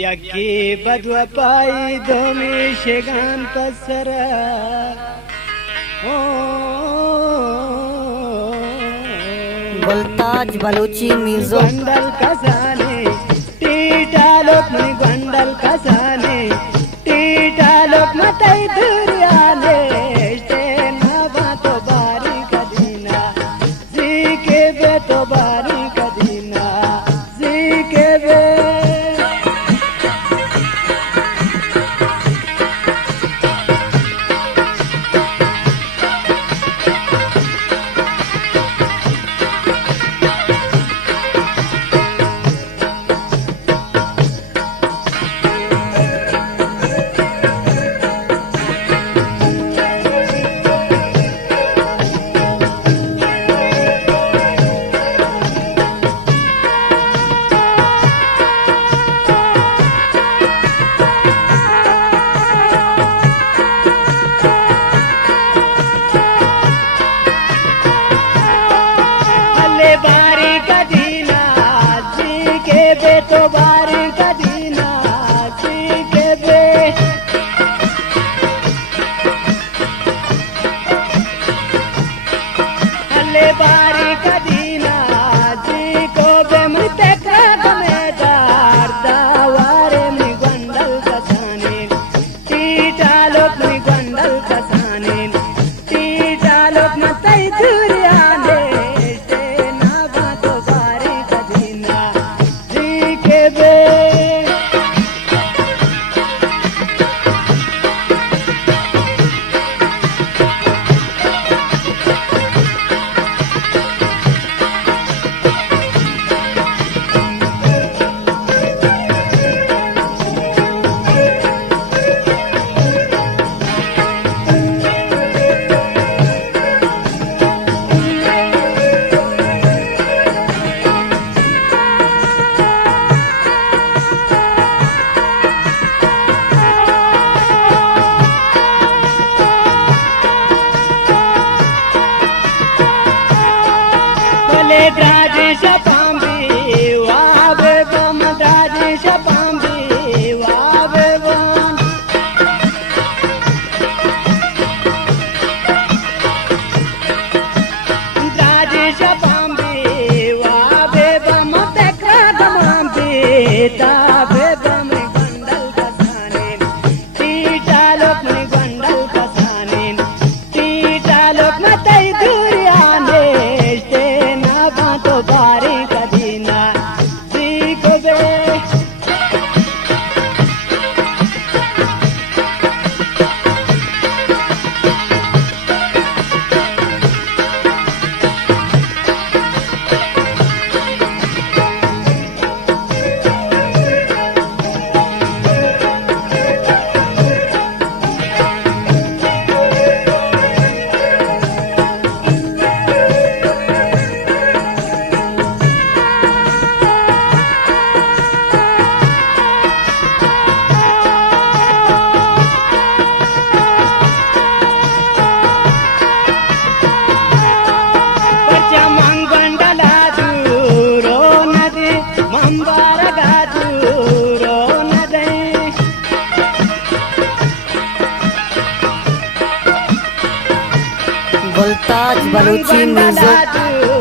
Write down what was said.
यकी बदवा पाई दोमी शेगान पसरा मुल्ताज Balochi music Gondal कसाने theta लोक मुनी Gondal कसाने theta लोक मतई दुरियाने स्टेना बातो बारी कदीना जी के बे तो बारी कदीना जी के बे बारी कदीना जी के बे तो बारी कदीना जी के बे हले बारी कदीना जी को बे मृते काग में दार दावारे मी गोंडल कसाने टीटा लोक मी गोंडल कसाने टीटा लोक Matai दुरियाने Draji Shapambi, Wabe Bum, Draji Shapambi, Wabe Bum. Draji Shapambi, Wabe Bum, Tekra Damambi, Tabe Bum, Gondal Kasanin, Tita Lok, Gondal Kasanin, Tita Lok, Matai Duriane. तो बारी कदीना जी को बे मुल्ताज बलूची म्यूजिक